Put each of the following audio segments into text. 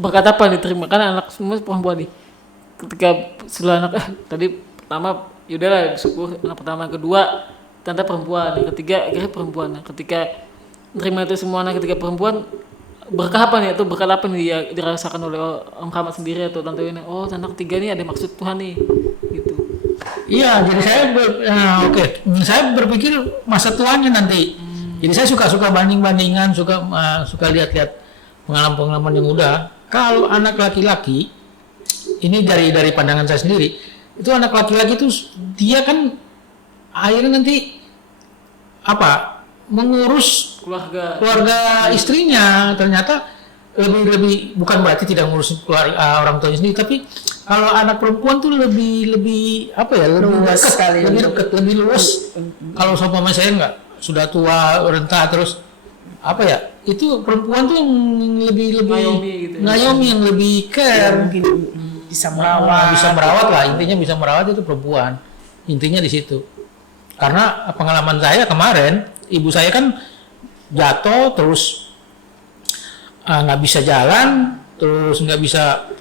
berkat apa diterima kan anak semua perempuan nih. Ketika setelah anak tadi pertama yaudahlah syukur anak pertama, kedua tante perempuan, yang ketiga akhirnya perempuan. Nah, ketika terima itu semua anak ketiga perempuan, berkah apa nih? Itu berkah apa nih ya dirasakan oleh Om Rahmat sendiri atau tante ini? Oh, anak ketiga nih ada maksud Tuhan nih, gitu. Iya, jadi saya berpikir masa tuanya nanti. Jadi saya suka banding-bandingan, suka lihat-lihat pengalaman-pengalaman yang udah. Kalau anak laki-laki, ini dari pandangan saya sendiri, itu anak laki-laki itu dia kan akhirnya nanti mengurus keluarga istrinya. Ternyata lebih bukan berarti tidak ngurus keluarga orang tuanya sendiri, tapi kalau anak perempuan tuh lebih lebih dekat, lebih luas. Kalau seumpama saya enggak sudah tua renta terus itu perempuan tuh yang lebih ngayomi yang lebih care, mungkin bisa merawat lah, intinya bisa merawat itu perempuan, intinya di situ. Karena pengalaman saya kemarin, ibu saya kan jatuh terus nggak bisa jalan, terus nggak bisa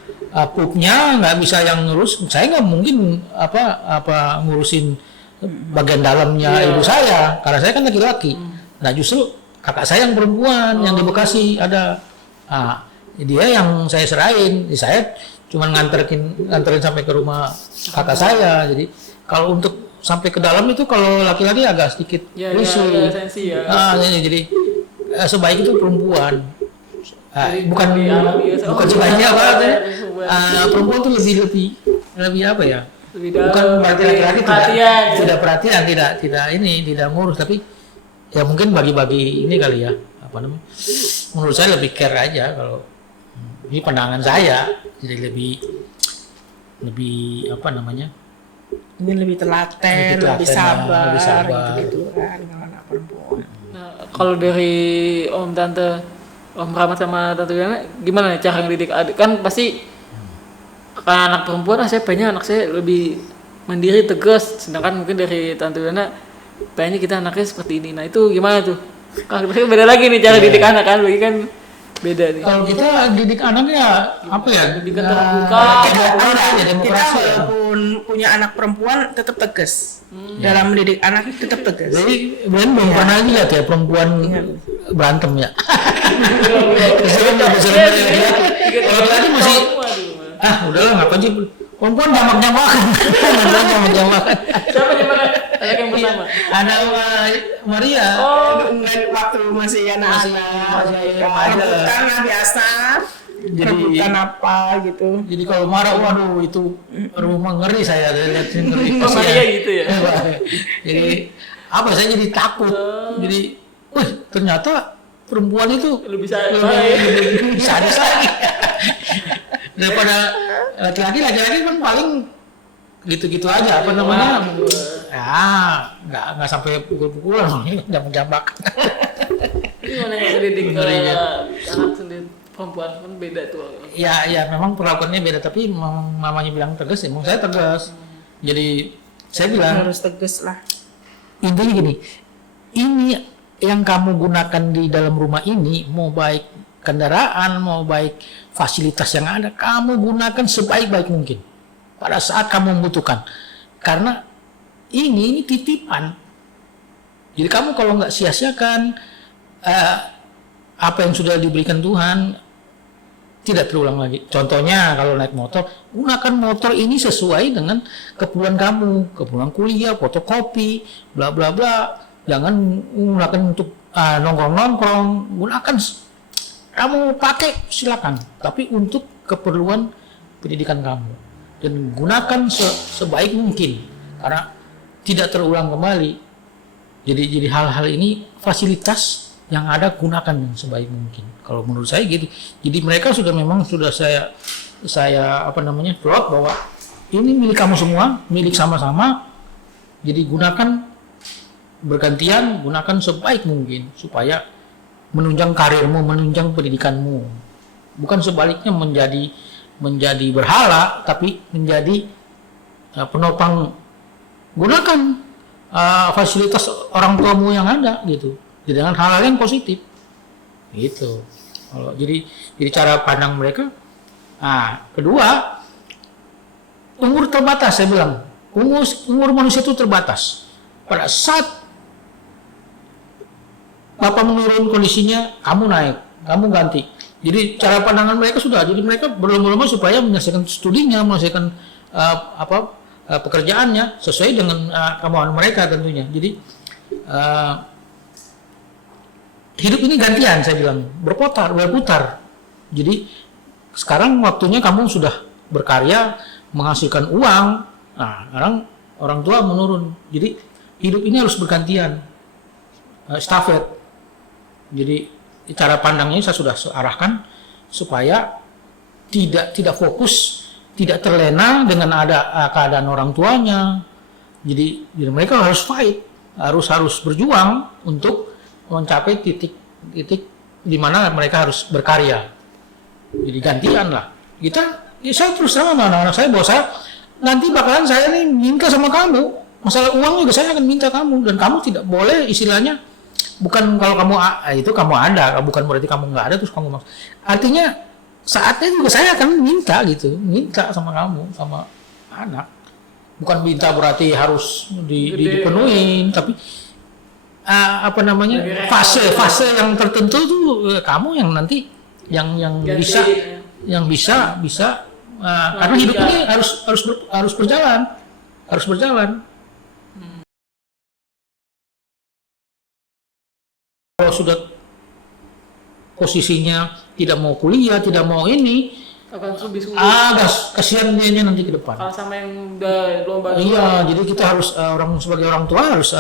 pupnya, nggak bisa yang ngurus. Saya nggak mungkin ngurusin bagian dalamnya ibu saya, karena saya kan laki-laki. Nah justru kakak saya yang perempuan yang di Bekasi ada. Dia yang saya serahin, saya cuma nganterin sampai ke rumah kakak saya. Jadi kalau untuk sampai ke dalam itu kalau laki-laki agak sedikit risih. Jadi sebaik itu perempuan. Bukan sebaiknya perempuan tuh lebih apa ya? Bukan berarti laki-laki tidak perhatian, tidak ngurus, tapi ya mungkin bagi-bagi ini kali ya, menurut saya lebih care aja. Kalau ini pandangan saya, jadi lebih ini lebih telaten, lebih sabar gitu kan dengan anak perempuan. Nah, kalau dari Om Rahmat sama Tante Wiana gimana nih cara ngedidik adik? Kan pasti kan anak perempuan saya pengen anak saya lebih mandiri, tegas, sedangkan mungkin dari Tante Wiana pengennya kita anaknya seperti ini. Nah itu gimana tuh? Kan beda lagi nih cara didik anak kan, bagi kan beda nih. Kalau kita didik anaknya didikan terbuka. Kita walaupun punya anak perempuan tetap tegas. Dalam mendidik anak tetap tegas. Jadi belum pernah lihat ya perempuan berantem ya. Kalau tadi masih udahlah ngapain sih perempuan jamak-jamakan. Siapa jamakan? Anak yang pertama. Ada Maria. Waktu masih anak-anak. Karena biasa. Rebutan apa gitu. Jadi kalau marah, waduh itu rumah ngeri saya lihatin ngeri. Maria gitu ya. Jadi saya jadi takut. Jadi, ternyata perempuan itu lebih sadis lagi daripada laki-laki kan paling gitu-gitu aja nggak sampai pukul-pukulan, jambak-jambak. Gimana yang didik anak sendiri perempuan kan beda tuh. Ya memang perlakuannya beda, tapi mamanya bilang tegas, emang saya tegas. Jadi saya bilang harus tegas lah. Intinya gini, ini yang kamu gunakan di dalam rumah ini, mau baik kendaraan, mau baik fasilitas yang ada, kamu gunakan sebaik-baik mungkin pada saat kamu membutuhkan. Karena ini titipan. Jadi kamu kalau nggak sia-siakan apa yang sudah diberikan Tuhan, tidak terulang lagi. Contohnya kalau naik motor, gunakan motor ini sesuai dengan keperluan kamu, keperluan kuliah, fotokopi, bla bla bla. Jangan gunakan untuk nongkrong-nongkrong, gunakan kamu pakai silakan, tapi untuk keperluan pendidikan kamu, dan gunakan sebaik mungkin karena tidak terulang kembali. Jadi hal-hal ini fasilitas yang ada gunakan sebaik mungkin. Kalau menurut saya gitu. Jadi mereka sudah saya plot bahwa ini milik kamu semua, milik sama-sama. Jadi gunakan bergantian, gunakan sebaik mungkin supaya menunjang karirmu, menunjang pendidikanmu. Bukan sebaliknya menjadi berhala, tapi menjadi penopang. Gunakan fasilitas orang tuamu yang ada gitu, dengan hal-hal yang positif. Gitu. Jadi cara pandang mereka Nah, kedua, umur terbatas saya bilang. Umur manusia itu terbatas. Pada saat Bapak menurun kondisinya, kamu naik, kamu ganti. Jadi cara pandangan mereka sudah, jadi mereka berlomba-lomba supaya menyelesaikan studinya, menyelesaikan pekerjaannya sesuai dengan kemauan mereka tentunya. Jadi hidup ini gantian saya bilang, berputar. Jadi sekarang waktunya kamu sudah berkarya, menghasilkan uang. Nah, sekarang orang tua menurun. Jadi hidup ini harus bergantian, estafet. Jadi cara pandangnya saya sudah arahkan supaya tidak fokus, tidak terlena dengan ada keadaan orang tuanya. Jadi mereka harus fight, harus berjuang untuk mencapai titik di mana mereka harus berkarya. Jadi gantian lah. Saya terus terang sama anak-anak saya bahwa saya nanti bakalan saya nih minta sama kamu. Masalah uang juga saya akan minta kamu, dan kamu tidak boleh istilahnya, bukan kalau kamu itu kamu ada, bukan berarti kamu nggak ada terus kamu maksud. Artinya saatnya juga saya akan minta gitu, minta sama kamu, sama anak. Bukan minta berarti harus dipenuhin, tapi fase yang tertentu tuh kamu yang nanti yang bisa karena hidup ini harus berjalan. Kalau sudah posisinya tidak mau kuliah, tidak mau ini, akan lebih sulit. Kasihan dia nanti ke depan. Kalau sama yang udah lomba. Iya, jadi kita harus sebagai orang tua harus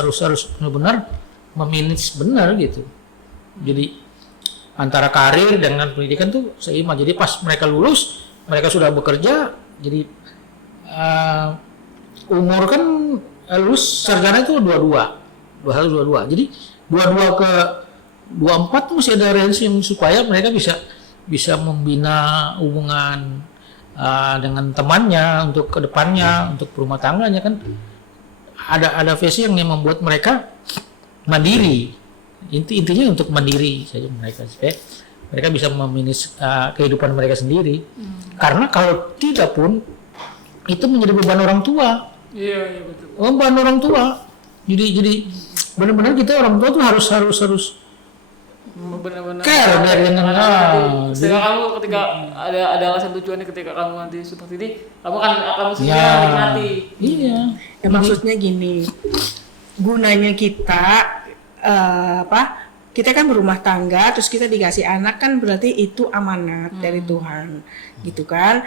benar-benar memanage benar gitu. Jadi antara karir dengan pendidikan tuh seimbang. Jadi pas mereka lulus, mereka sudah bekerja. Jadi umur kan lulus sarjana itu 22. Jadi 22 ke 24 masih ada range yang supaya mereka bisa membina hubungan dengan temannya untuk kedepannya, untuk rumah tangganya kan ada fase yang membuat mereka mandiri. Intinya untuk mandiri saja mereka supaya mereka bisa memanage kehidupan mereka sendiri. Karena kalau tidak pun itu menjadi beban orang tua. Iya betul. Beban orang tua. Jadi benar-benar kita orang tua tuh harus benar-benar care dari ketika kamu ketika ada alasan tujuannya, ketika kamu nanti seperti ini, kamu akan sendiri menikmati. Iya. Maksudnya gini, gunanya kita kita kan berumah tangga, terus kita dikasih anak kan berarti itu amanat dari Tuhan, gitu kan?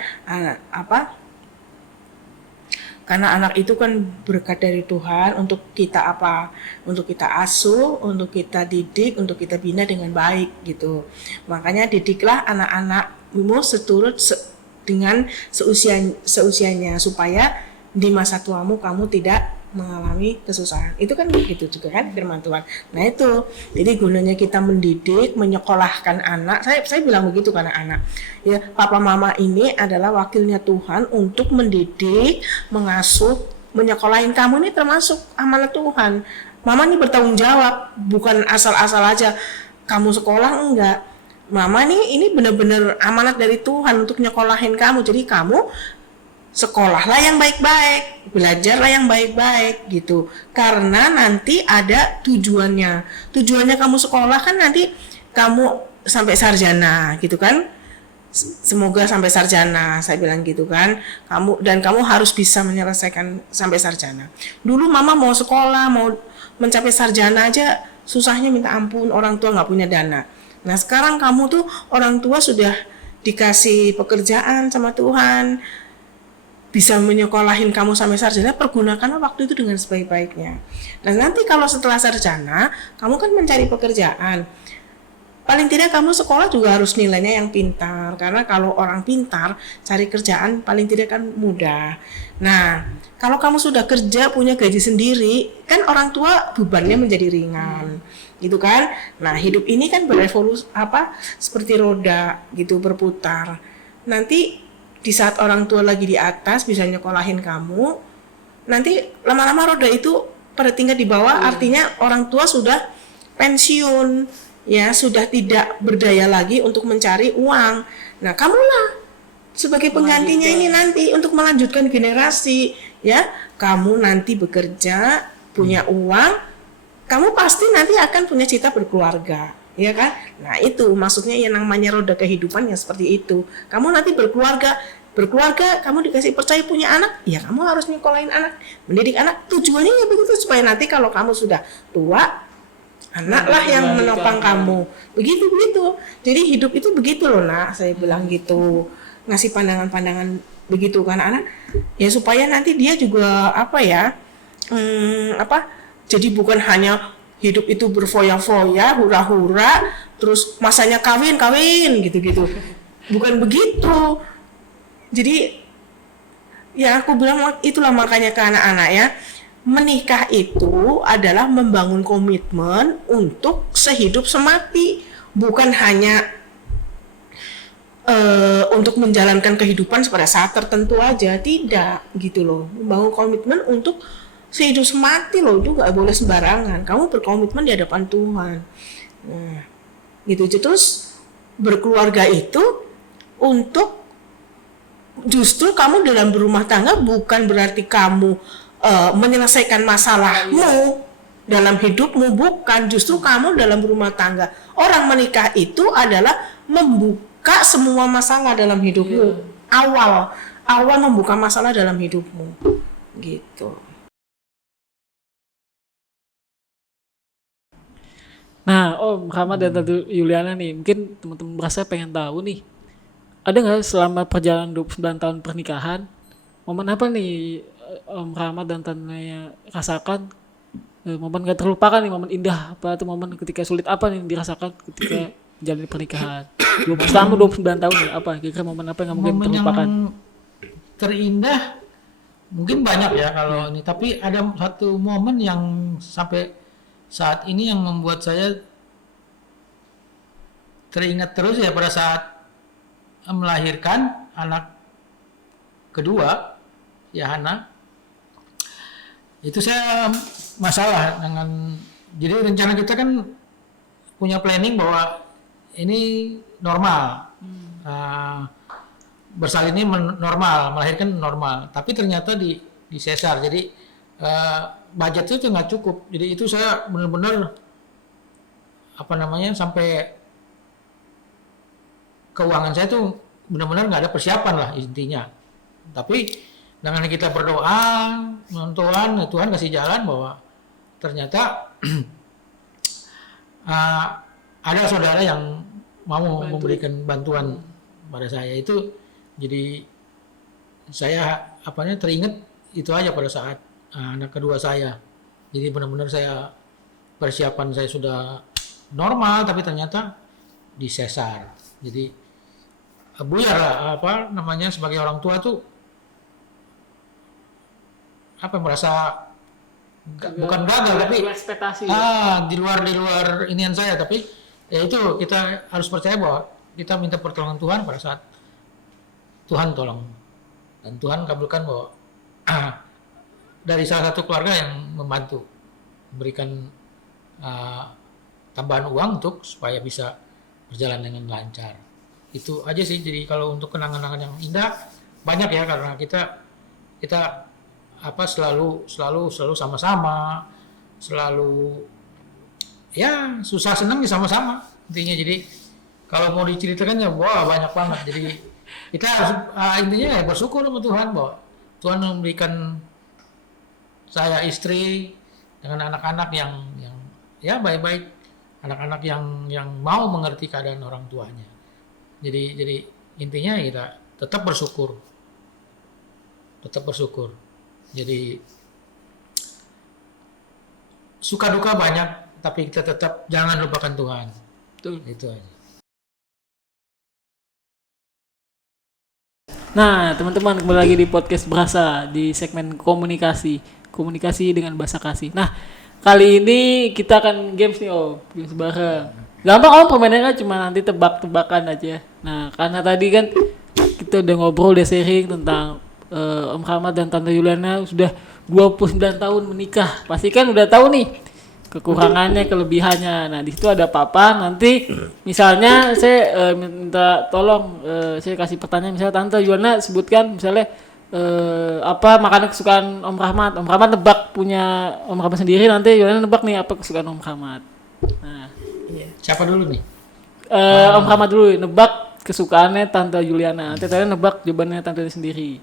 Karena anak itu kan berkat dari Tuhan untuk kita untuk kita asuh, untuk kita didik, untuk kita bina dengan baik gitu. Makanya didiklah anak-anakmu seturut dengan seusianya supaya di masa tuamu kamu tidak mengalami kesusahan. Itu kan begitu juga kan firman Tuhan. Nah itu, jadi gunanya kita mendidik, menyekolahkan anak. Saya bilang begitu karena anak. Ya, papa mama ini adalah wakilnya Tuhan untuk mendidik, mengasuh, menyekolahin kamu ini termasuk amanat Tuhan. Mama ini bertanggung jawab, bukan asal-asal aja kamu sekolah, enggak. Mama ini benar-benar amanat dari Tuhan untuk nyekolahin kamu. Jadi kamu sekolahlah yang baik-baik, belajarlah yang baik-baik gitu. Karena nanti ada tujuannya. Tujuannya kamu sekolah kan nanti kamu sampai sarjana gitu kan. Semoga sampai sarjana, saya bilang gitu kan. Kamu harus bisa menyelesaikan sampai sarjana. Dulu mama mau sekolah, mau mencapai sarjana aja susahnya minta ampun, orang tua nggak punya dana. Nah sekarang kamu tuh orang tua sudah dikasih pekerjaan sama Tuhan, bisa menyekolahin kamu sampai sarjana, pergunakanlah waktu itu dengan sebaik-baiknya. Dan nanti kalau setelah sarjana, kamu kan mencari pekerjaan. Paling tidak kamu sekolah juga harus nilainya yang pintar, karena kalau orang pintar cari kerjaan paling tidak kan mudah. Nah, kalau kamu sudah kerja punya gaji sendiri, kan orang tua bebannya menjadi ringan, gitu kan? Nah, hidup ini kan berevolusi seperti roda gitu berputar. Nanti di saat orang tua lagi di atas bisa nyekolahin kamu, nanti lama-lama roda itu pada tingkat di bawah, artinya orang tua sudah pensiun, ya sudah tidak berdaya lagi untuk mencari uang. Nah kamulah sebagai penggantinya ini nanti untuk melanjutkan generasi, ya. Kamu nanti bekerja, punya uang, kamu pasti nanti akan punya cita berkeluarga, ya kan? Nah, itu maksudnya yang namanya roda kehidupan yang seperti itu. Kamu nanti berkeluarga, kamu dikasih percaya punya anak, ya kamu harus nyekolahin anak, mendidik anak. Tujuannya ya begitu, supaya nanti kalau kamu sudah tua, anaklah yang menopang kamu. Begitu. Jadi hidup itu begitu loh, Nak. Saya bilang gitu. Ngasih pandangan-pandangan begitu kan anak, ya supaya nanti dia juga jadi bukan hanya hidup itu berfoya-foya, hura-hura, terus masanya kawin gitu. Bukan begitu. Jadi ya aku bilang itulah makanya ke anak-anak ya, menikah itu adalah membangun komitmen untuk sehidup semati, bukan hanya untuk menjalankan kehidupan pada saat tertentu aja, tidak gitu loh. Membangun komitmen untuk sehidup semati loh, juga gak boleh sembarangan. Kamu berkomitmen di hadapan Tuhan. Nah, gitu. Terus berkeluarga itu untuk justru kamu dalam berumah tangga bukan berarti kamu menyelesaikan masalahmu dalam hidupmu, bukan. Justru kamu dalam berumah tangga, orang menikah itu adalah membuka semua masalah dalam hidupmu. Awal membuka masalah dalam hidupmu, gitu. Nah, Om Rahmat dan Tante Yuliana nih, mungkin teman-teman merasa pengen tahu nih, ada nggak selama perjalanan 29 tahun pernikahan, momen apa nih Om Rahmat dan Tante rasakan, momen gak terlupakan nih, momen indah apa, atau momen ketika sulit apa nih dirasakan ketika menjalani pernikahan selama 29 tahun nih, apa kira-kira momen apa yang mungkin terlupakan? Yang terindah mungkin banyak ya kalau ini, tapi ada satu momen yang sampai saat ini yang membuat saya teringat terus ya, pada saat melahirkan anak kedua ya, Hana. Itu saya masalah dengan, jadi rencana kita kan punya planning bahwa ini normal, bersalin ini normal, melahirkan normal, tapi ternyata di sesar, jadi budget itu nggak cukup. Jadi itu saya benar-benar sampai keuangan saya tuh benar-benar nggak ada persiapan lah intinya. Tapi dengan kita berdoa, Tuhan kasih jalan bahwa ternyata ada saudara yang mau memberikan bantuan pada saya. Itu jadi saya teringat itu aja pada saat anak kedua saya. Jadi benar-benar persiapan saya sudah normal, tapi ternyata di sesar. Jadi buyar lah, sebagai orang tua tuh merasa bukan gagal, tapi ekspektasi di luar inian saya. Tapi ya itu, kita harus percaya bahwa kita minta pertolongan Tuhan pada saat Tuhan tolong, dan Tuhan kabulkan bahwa dari salah satu keluarga yang membantu memberikan tambahan uang untuk supaya bisa berjalan dengan lancar. Itu aja sih. Jadi kalau untuk kenangan-kenangan yang indah banyak ya, karena kita selalu sama-sama, selalu ya susah senang ya sama-sama intinya. Jadi kalau mau diceritakan ya banyak banget. Jadi kita harus intinya ya bersyukur sama Tuhan bahwa Tuhan memberikan saya istri dengan anak-anak yang ya baik-baik, anak-anak yang mau mengerti keadaan orang tuanya. Jadi intinya kita tetap bersyukur. Jadi suka duka banyak, tapi kita tetap jangan lupakan Tuhan. Betul. Itu aja. Nah, teman-teman, kembali lagi di podcast Berasa di segmen komunikasi dengan bahasa kasih. Nah, kali ini kita akan games nih, games bareng. Gampang permainannya cuma nanti tebak-tebakan aja. Nah, karena tadi kan kita udah ngobrol, udah sharing tentang Om Rahmat dan Tante Yuliana sudah 29 tahun menikah. Pasti kan udah tahu nih kekurangannya, kelebihannya. Nah, di situ ada apa-apa. Nanti misalnya saya minta tolong, saya kasih pertanyaan, misalnya Tante Yuliana sebutkan misalnya apa makanan kesukaan Om Rahmat. Om Rahmat nebak punya Om Rahmat sendiri, nanti Yuliana nebak nih apa kesukaan Om Rahmat. Nah, Siapa dulu nih? Om Rahmat dulu nebak kesukaannya Tante Yuliana. Nanti Tante nebak jawabannya Tante sendiri.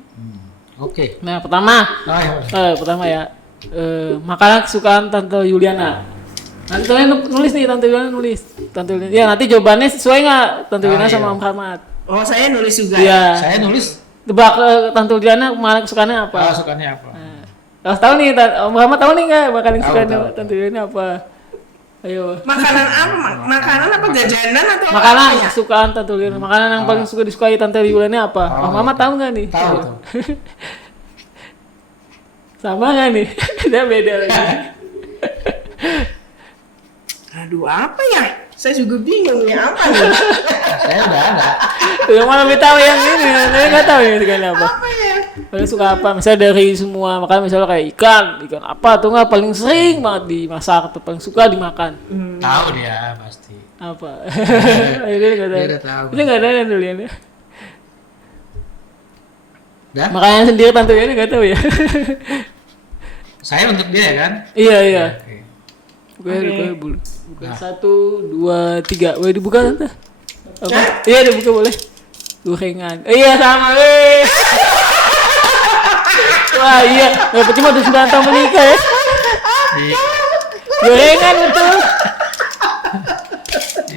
Oke. Nah, pertama ya. Makanan kesukaan Tante Yuliana. Nanti nulis nih, Tante Yuliana nulis. Tante Yuliana. Ya, nanti jawabannya sesuai nggak Tante Yuliana sama Om Rahmat? Oh, saya nulis juga. Iya. Saya nulis. Tebak Tante Yuliana makanan kesukaannya apa? Sukanya apa? Harus tahu nih, Om Rahmat tahu nih nggak makanan Tahu, kesukaannya tahu. Tante Yuliana apa? Ayo. Makanan apa? Makanan apa, jajanan atau Makanan apa ya? kesukaan Tante Yuliana. Makanan yang paling suka disukai Tante Yuliana apa? Om Rahmat tahu nggak nih? Tahu. Sama nggak nih? Dia beda lagi. Aduh, apa ya? Saya juga bingung ya, apa nih? Saya udah ada. Yang mana lebih tahu yang ini? Saya nggak tahu ini sukanya apa. Apa ya? Paling suka apa? Misalnya dari semua makanan, misalnya kayak ikan apa tuh nggak paling sering banget dimasak atau paling suka dimakan? Tahu dia pasti. Apa? Ini nggak tahu. Dia udah tahu. Ini nggak ada yang dulu ya. Dah? Makanya sendiri Tante ini nggak tahu ya. Saya untuk dia ya kan? Iya. Oke. Buka. Buka 1, 2, 3. Boleh dibuka Tante? Apa? Iya dibuka boleh. Gorengan. Iya sama. Wah iya. Nggak percuma udah 9 tahun menikah ya. Gorengan betul.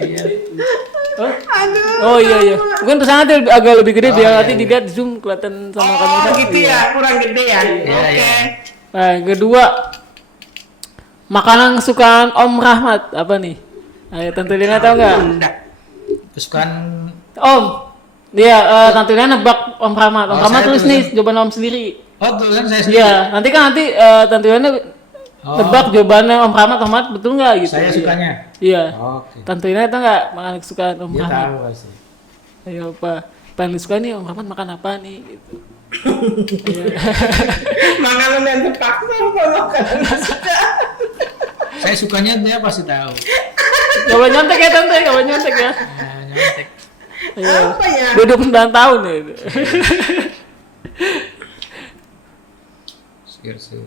Iya. Oh iya. Mungkin pesannya tuh agak lebih gede biar nanti dilihat di zoom kelihatan sama kamera. Oh, gitu ya, kurang gede ya. Iya, Oke. iya. Nah, yang kedua, makanan kesukaan Om Rahmat apa nih? Ayo Tante Lina tahu nggak? Enggak. Kesukaan Om, Tante Lina nebak Om Rahmat. Om Rahmat saya tulis tulis nih jawaban Om sendiri. tuh kan saya sendiri. Iya, nanti Tante Lina nebak jawabannya Om Rahmat betul nggak gitu? Saya sukanya. Iya. Oke. Tante Lina tahu nggak makanan kesukaan Om Dia Rahmat? tahu pasti. Ayo apa? Paling disuka nih Om Rahmat makan apa nih? Gitu. Makanan yang terpaksa apa makanan yang suka? Saya sukanya dia pasti tahu. Coba nyontek ya Tante, coba nyontek ya. Nah, nyontek. Ayo. Apa ya? Udah 29 tahun ya. Sir.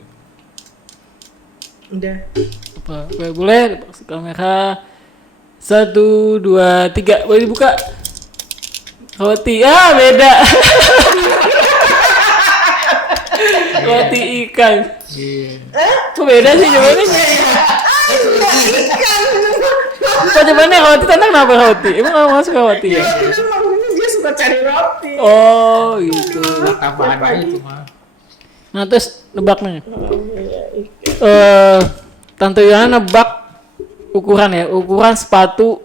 Udah. Apa? Boleh kamera 1, 2, 3 boleh dibuka. Roti, beda. Roti ikan. Iya. Kok beda sih jawabannya? Kok jawabannya roti, Tante kenapa roti? Emang kamu suka roti ya? Maksudnya dia suka cari roti. Oh gitu. Tambahan aja itu mah. Nah terus nebak nih. Tante Yana nebak ukuran sepatu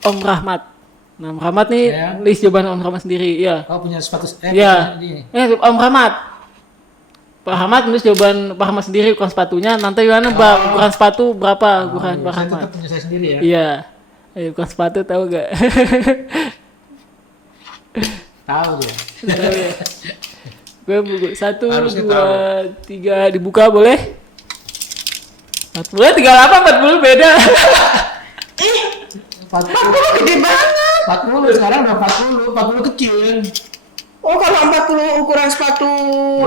Om Rahmat. Nah Om Rahmat nih Ya. list jawaban Om Rahmat sendiri, ya. Kau punya sepatu Iya. ini. Om Rahmat. Pak Rahmat nulis jawaban Pak Rahmat sendiri ukuran sepatunya. Nanti Yana nebak ukuran sepatu berapa ukuran Pak Saya Rahmat. tetap punya saya sendiri ya. Iya. Ayo ukuran sepatu tahu gak? Tahu dia. Gue buku 1, Harusnya 2, 3 dibuka boleh? 40, 38, 40 beda. 40 Gede banget. 40 sekarang udah 40 kecil. Oh, kalau 40 ukuran sepatu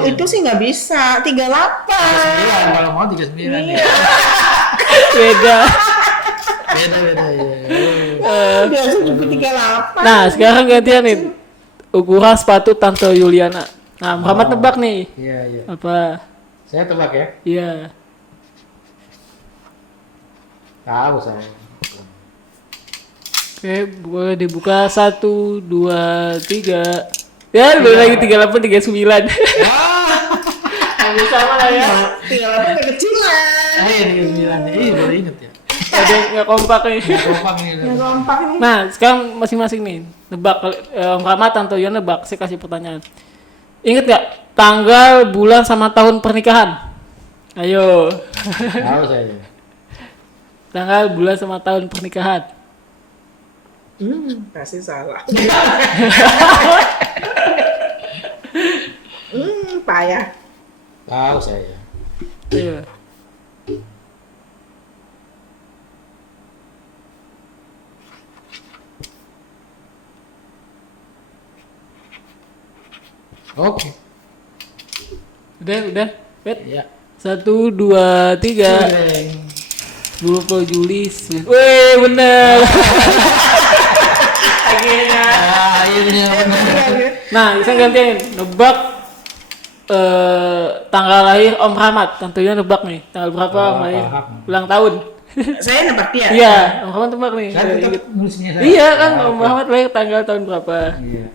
itu sih nggak bisa. 38. 39 kalau mau 39 ya. Beda. Beda ya. Biasa juga 38. Nah, sekarang gantian nih. Ukuran sepatu Tante Yuliana. Nah, Muhammad nebak nih. Iya. Apa? Saya tebak ya. Iya. Tahu saya. Oke, boleh dibuka 1, 2, 3. Ya, boleh lagi 38, 39. Hampir sama lah ya. 38 kekecilan. Ini 39. Baru inget ya. Ada nggak kompak nih. Kompak ini. Yang kompak nih. Nah, sekarang masing-masing nih. Nebak, Om Rahmat, Tante Yuliana nebak. Saya kasih pertanyaan. Ingat gak tanggal, bulan, sama tahun pernikahan? Ayo. Tahu saya. Tanggal, bulan, sama tahun pernikahan. Pasti salah. Payah. Tahu saya. Ayo. Oke. Udah. Bet. Ya. 1, 2, 3. Goreng. 20 Juli. Wih, bener. Akhirnya. Akhirnya benar. Nah, bisa gantiin nebak tanggal lahir Om Rahmat. Tentunya nebak nih. Tanggal berapa Om lahir? Ulang tahun. Saya nebak dia. Iya, Om Rahmat nebak nih. Saya tetap nulisnya saya. Iya kan, Om Rahmat lahir tanggal tahun berapa? Iya.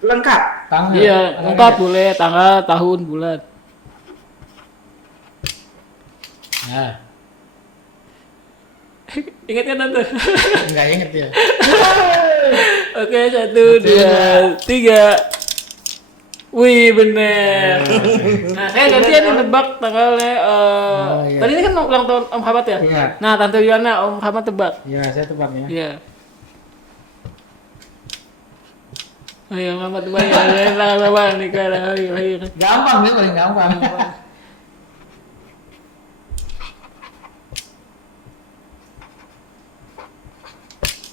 Lengkap. Tanggal. Iya, lengkap boleh tanggal, tahun, bulan. Nah, Ingat kan tante? enggak inget ya. Oke, 1, 2, 3. Wih, bener. Nah, saya gantian nih nebak tanggalnya. iya. Tadi ini kan ulang tahun Om Rahmat ya? Iya. Nah, Tante Yuana, Om Rahmat tebak. Iya, saya tebak ya. Iya. Ayo, Om Rahmat tebak ya. Tanggal berapa nikah lahir? Gampang nih, paling gampang.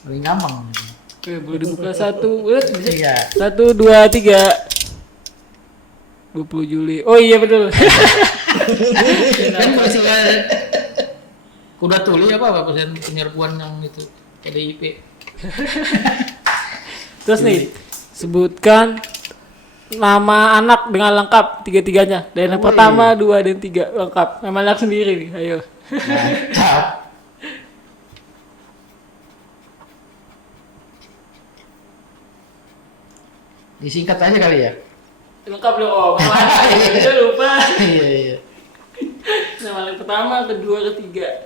Paling gampang. Oke, boleh dibuka 1. Boleh bisa. Iya. 1, 2, 3. 20 Juli. Oh iya betul. Kan masih kuda tuli apa penyerbuan yang itu PDIP. Terus nih, sebutkan nama anak dengan lengkap tiga-tiganya. Dan yang pertama, 2 dan 3 lengkap. Nama anak sendiri nih, ayo. Mantap. Disingkat aja kali ya. Lengkap loh, Om. Udah lupa. Iya, iya. Nama yang pertama, kedua, ketiga.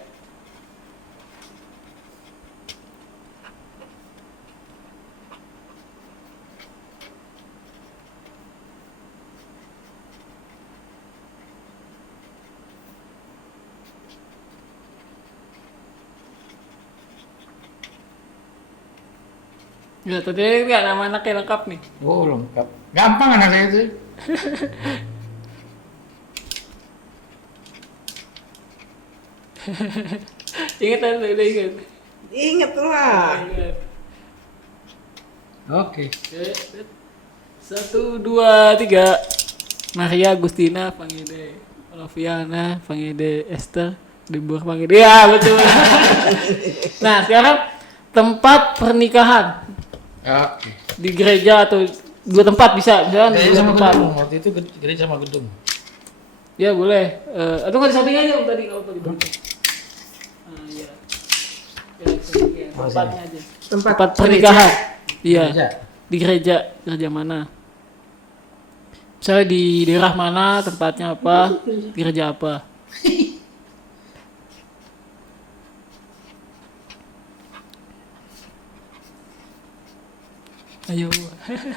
Ya, tadi enggak nama anaknya lengkap nih. Oh, lengkap. Gampang anak saya itu. Ingat kan, udah ingat. Ingat lah. Ingat. Oke. Oke, 1, 2, 3. Maria Agustina Pangide, Rofiana Pangide, Esther Debor Pangide. Ya betul. Nah sekarang tempat pernikahan Oke. di gereja atau dua tempat bisa, misalkan Gereja dua sama tempat. gedung. Waktu itu gereja sama gedung. Ya boleh. Atau nggak di samping aja Om, tadi kalau tadi. Iya. Ya, di samping ya, tempatnya aja. Tempat pernikahan. Iya. Gereja. Di gereja mana? Misalnya di daerah mana, tempatnya apa, gereja apa. Ayo.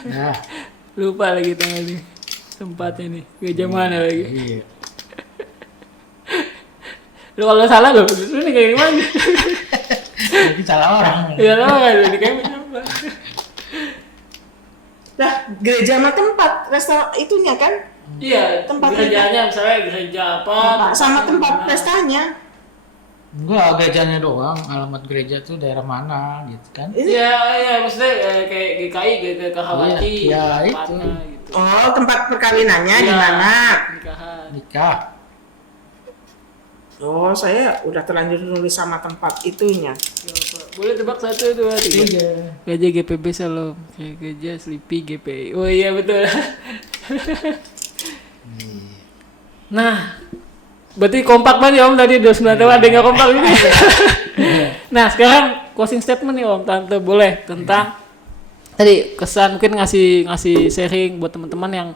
Nah, Lupa lagi tanggal nih. Tempatnya nih, gereja mana lagi. iya. Lu kalau salah loh, lu nih kayak gimana? Jadi salah orang. Ya lo kan, ini kayak mencoba. Nah, gereja sama tempat restoran itunya kan? Iya, Tempat gerejanya misalnya gereja apa. Sama tempat mana. pestanya. Enggak, gerejanya doang. Alamat gereja tuh daerah mana gitu kan. Iya, iya, maksudnya kayak GKI, GKI Hawaii. Iya, tempatnya itu. gitu. Oh, tempat perkawinannya di Iya, mana? Pernikahan. Nikah. Oh, saya udah terlanjur nulis sama tempat itunya. Boleh tebak 1, 2, 3. Gereja GPB Salom, gereja Sleepy GPI. Oh iya betul. Nah, berarti kompak banget ya Om tadi 29 tahun ada nggak kompak ini. Nah sekarang closing statement nih Om, Tante boleh tentang tadi kesan mungkin ngasih sharing buat teman-teman yang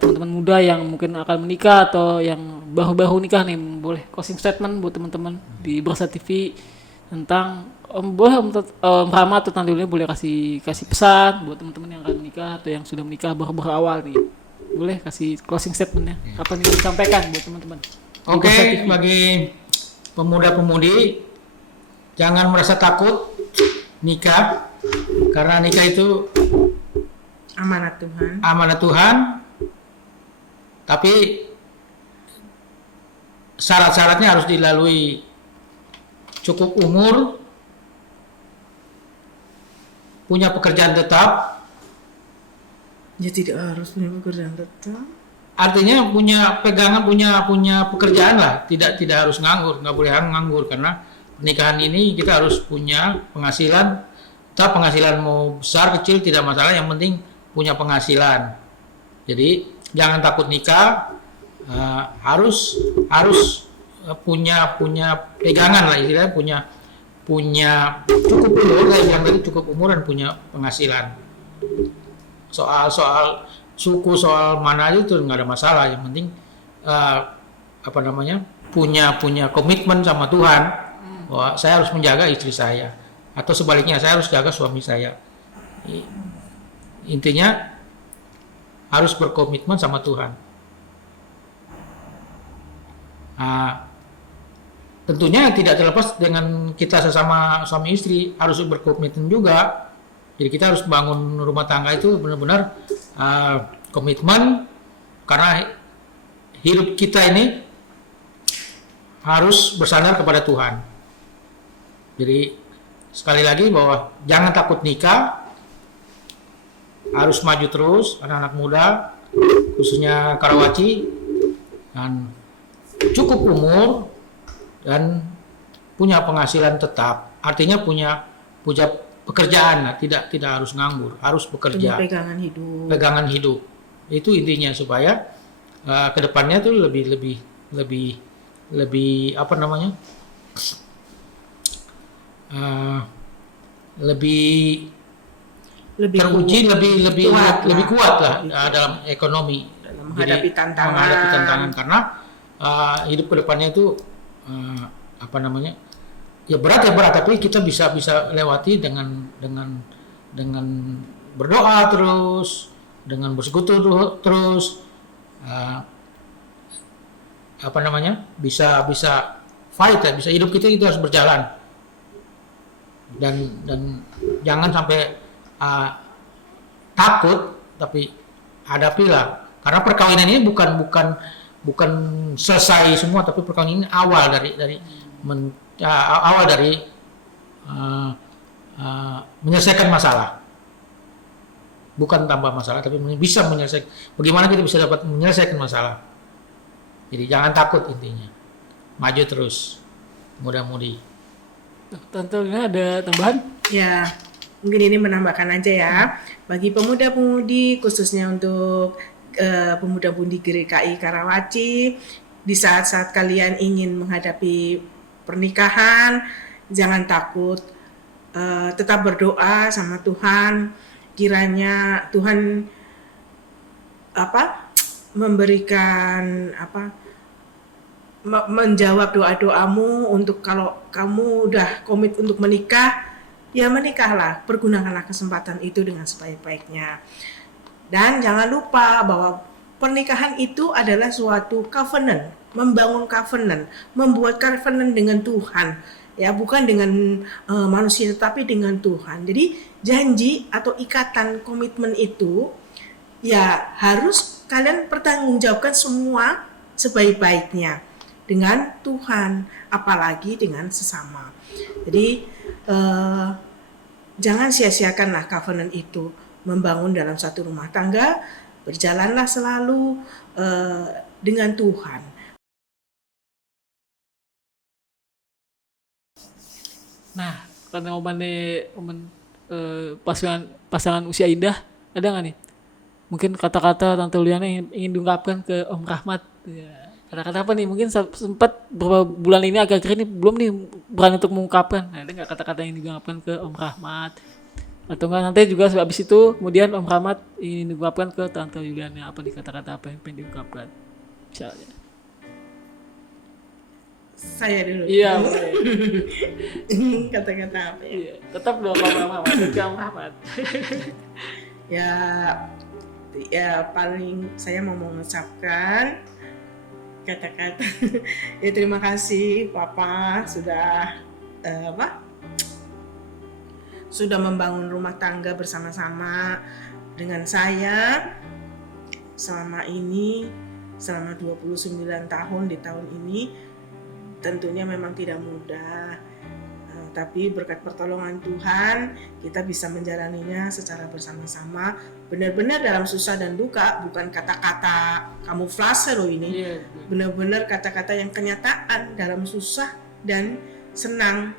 teman-teman muda yang mungkin akan menikah atau yang baru-baru nikah nih, boleh closing statement buat teman-teman di Bersa TV tentang boleh Om Rama atau Tante Yulia boleh kasih pesan buat teman-teman yang akan menikah atau yang sudah menikah baru-baru awal nih, boleh kasih closing statementnya apa nih disampaikan buat teman-teman. Oke, bagi pemuda-pemudi jangan merasa takut nikah karena nikah itu Amanat Tuhan. amanat Tuhan, tapi syarat-syaratnya harus dilalui. Cukup umur, punya pekerjaan tetap. Ya tidak harus punya pekerjaan tetap. Artinya punya pegangan, punya pekerjaan lah, tidak harus nganggur, nggak boleh nganggur, karena pernikahan ini kita harus punya penghasilan, tetap penghasilan mau besar kecil tidak masalah, yang penting punya penghasilan. Jadi jangan takut nikah, harus punya pegangan lah, istilahnya punya cukup umur, saya bilang tadi cukup umur dan punya penghasilan. Soal suku, soal mana aja itu nggak ada masalah, yang penting punya komitmen sama Tuhan bahwa saya harus menjaga istri saya, atau sebaliknya saya harus jaga suami saya. Intinya harus berkomitmen sama Tuhan. Tentunya tidak terlepas dengan kita sesama suami istri harus berkomitmen juga. Jadi kita harus bangun rumah tangga itu benar-benar komitmen, karena hidup kita ini harus bersandar kepada Tuhan. Jadi sekali lagi bahwa jangan takut nikah, harus maju terus, anak-anak muda khususnya Karawaci, dan cukup umur dan punya penghasilan tetap, artinya punya pekerjaan, tidak harus nganggur, harus bekerja. Punya Pegangan hidup. Itu intinya, supaya kedepannya tuh lebih teruji, lebih kuat lah dalam ekonomi, dalam menghadapi tantangan. Karena hidup kedepannya itu ya berat, tapi kita bisa lewati dengan berdoa terus, dengan bersekutu terus, bisa fight ya, bisa hidup kita itu harus berjalan, dan jangan sampai takut, tapi hadapilah, karena perkawinan ini bukan selesai semua, tapi perkawinan ini awal dari menyelesaikan masalah, bukan tambah masalah, tapi bisa menyelesaikan. Bagaimana kita bisa dapat menyelesaikan masalah? Jadi jangan takut, intinya maju terus, mudah-mudi. Tante Lina ada tambahan? Ya, mungkin ini menambahkan aja ya, bagi pemuda-pemudi, khususnya untuk pemuda-pemudi GKI Karawaci, di saat-saat kalian ingin menghadapi pernikahan, jangan takut, tetap berdoa sama Tuhan, kiranya Tuhan memberikan menjawab doa-doamu. Untuk kalau kamu udah komit untuk menikah, ya menikahlah, pergunakanlah kesempatan itu dengan sebaik-baiknya. Dan jangan lupa bahwa pernikahan itu adalah suatu covenant, membangun covenant, membuat covenant dengan Tuhan, ya, bukan dengan manusia tapi dengan Tuhan. Jadi janji atau ikatan komitmen itu ya harus kalian pertanggungjawabkan semua sebaik-baiknya dengan Tuhan, apalagi dengan sesama. Jadi jangan sia-siakanlah covenant itu. Membangun dalam satu rumah tangga, berjalanlah selalu dengan Tuhan. Nah, karena pasangan usia indah, ada nggak nih? Mungkin kata-kata Tante Liana ingin diungkapkan ke Om Rahmat. Ya, kata-kata apa nih? Mungkin sempat beberapa bulan ini agak-agak ini belum nih berani untuk mengungkapkan. Nah, ada nggak kata-kata yang diungkapkan ke Om Rahmat? Atau enggak nanti juga habis itu kemudian Om Rahmat ingin diungkapkan ke Tante Yuliana, apa nih kata-kata apa yang pengen diungkapkan misalnya? Saya dulu. Iya. Kata-kata apa ya? Iya, tetap dong Om Rahmat, Om Rahmat. ya paling saya mau mengucapkan kata-kata ya terima kasih Papa sudah sudah membangun rumah tangga bersama-sama dengan saya selama 29 tahun di tahun ini. Tentunya memang tidak mudah, tapi berkat pertolongan Tuhan kita bisa menjalaninya secara bersama-sama, benar-benar dalam susah dan duka, bukan kata-kata kamuflase loh ini, Iya. benar-benar kata-kata yang kenyataan dalam susah dan senang,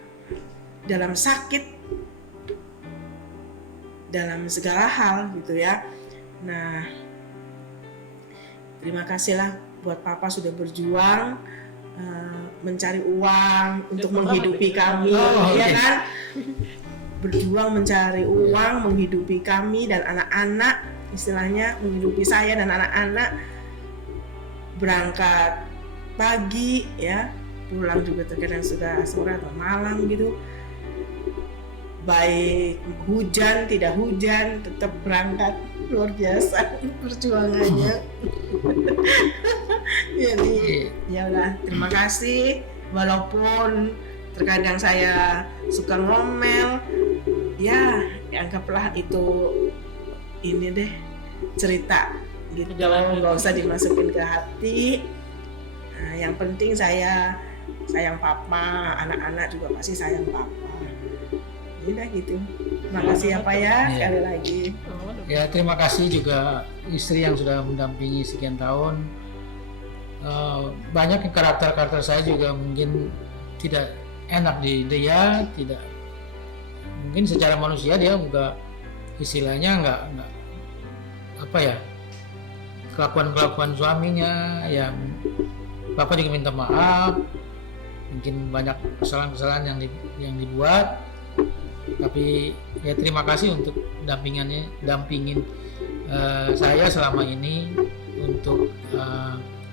dalam sakit, dalam segala hal gitu ya. Nah, terima kasihlah buat Papa sudah berjuang mencari uang untuk menghidupi kami, ya kan? Berjuang mencari uang menghidupi kami dan anak-anak, istilahnya menghidupi saya dan anak-anak. Berangkat pagi ya, pulang juga terkadang sudah sore atau malam gitu. Baik hujan tidak hujan tetap berangkat, luar biasa perjuangannya. Jadi ya udah, terima kasih walaupun terkadang saya suka ngomel, ya anggaplah itu ini deh cerita gitu, nggak usah dimasukin ke hati. Nah, yang penting saya sayang Papa, anak-anak juga pasti sayang Papa. Udah gitu. Terima kasih ya Pak ya, sekali lagi. Ya, terima kasih juga istri yang sudah mendampingi sekian tahun. Banyak karakter-karakter saya juga mungkin tidak enak di dia, tidak mungkin secara manusia dia juga istilahnya nggak apa ya, kelakuan suaminya ya. Bapak juga minta maaf, mungkin banyak kesalahan-kesalahan yang dibuat, tapi ya terima kasih untuk dampingin saya selama ini untuk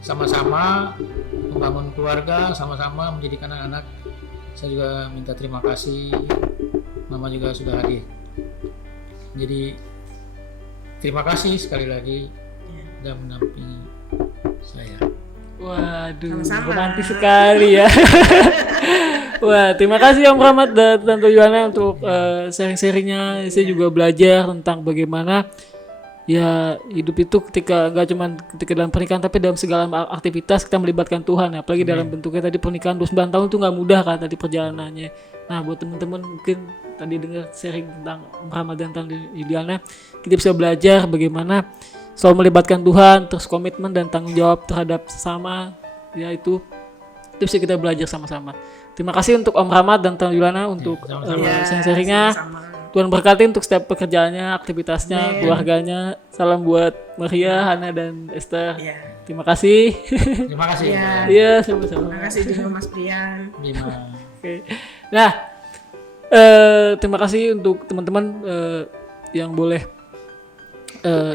sama-sama membangun keluarga, sama-sama menjadikan anak-anak. Saya juga minta terima kasih, Mama juga sudah hadir. Jadi terima kasih sekali lagi sudah mendampingi saya. Waduh, Sama-sama. romantis sekali ya. Wah, terima kasih Om Rahmat dan Tante Yuhana untuk sharing-sharingnya. Saya juga belajar tentang bagaimana ya hidup itu ketika nggak cuma ketika dalam pernikahan tapi dalam segala aktivitas kita melibatkan Tuhan ya. Apalagi dalam bentuknya tadi pernikahan 29 tahun itu nggak mudah kan tadi perjalanannya. Nah buat teman-teman mungkin tadi dengar sharing tentang Om Rahmat dan Tante Yuhana, kita bisa belajar bagaimana selalu melibatkan Tuhan, terus komitmen dan tanggung jawab terhadap sesama, ya itu bisa kita belajar sama-sama. Terima kasih untuk Om Rahmat dan Tante Yuhana untuk sharing-sharingnya. Sama-sama. Tuhan berkati untuk setiap pekerjaannya, aktivitasnya, keluarganya. Salam buat Maria, Hana, dan Esther. Ya. Terima kasih. Terima kasih. Iya. Iya, sama-sama. Terima kasih juga Mas Prian. Bima. Oke. Nah, terima kasih untuk teman-teman yang boleh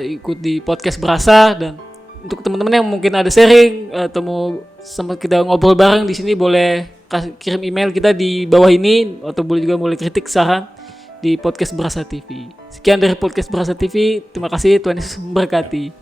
ikut di podcast Berasa, dan untuk teman-teman yang mungkin ada sharing atau mau sama kita ngobrol bareng di sini, boleh kirim email kita di bawah ini, atau boleh kritik saran di podcast Berasa TV. Sekian dari podcast Berasa TV. Terima kasih, Tuhan Yesus memberkati.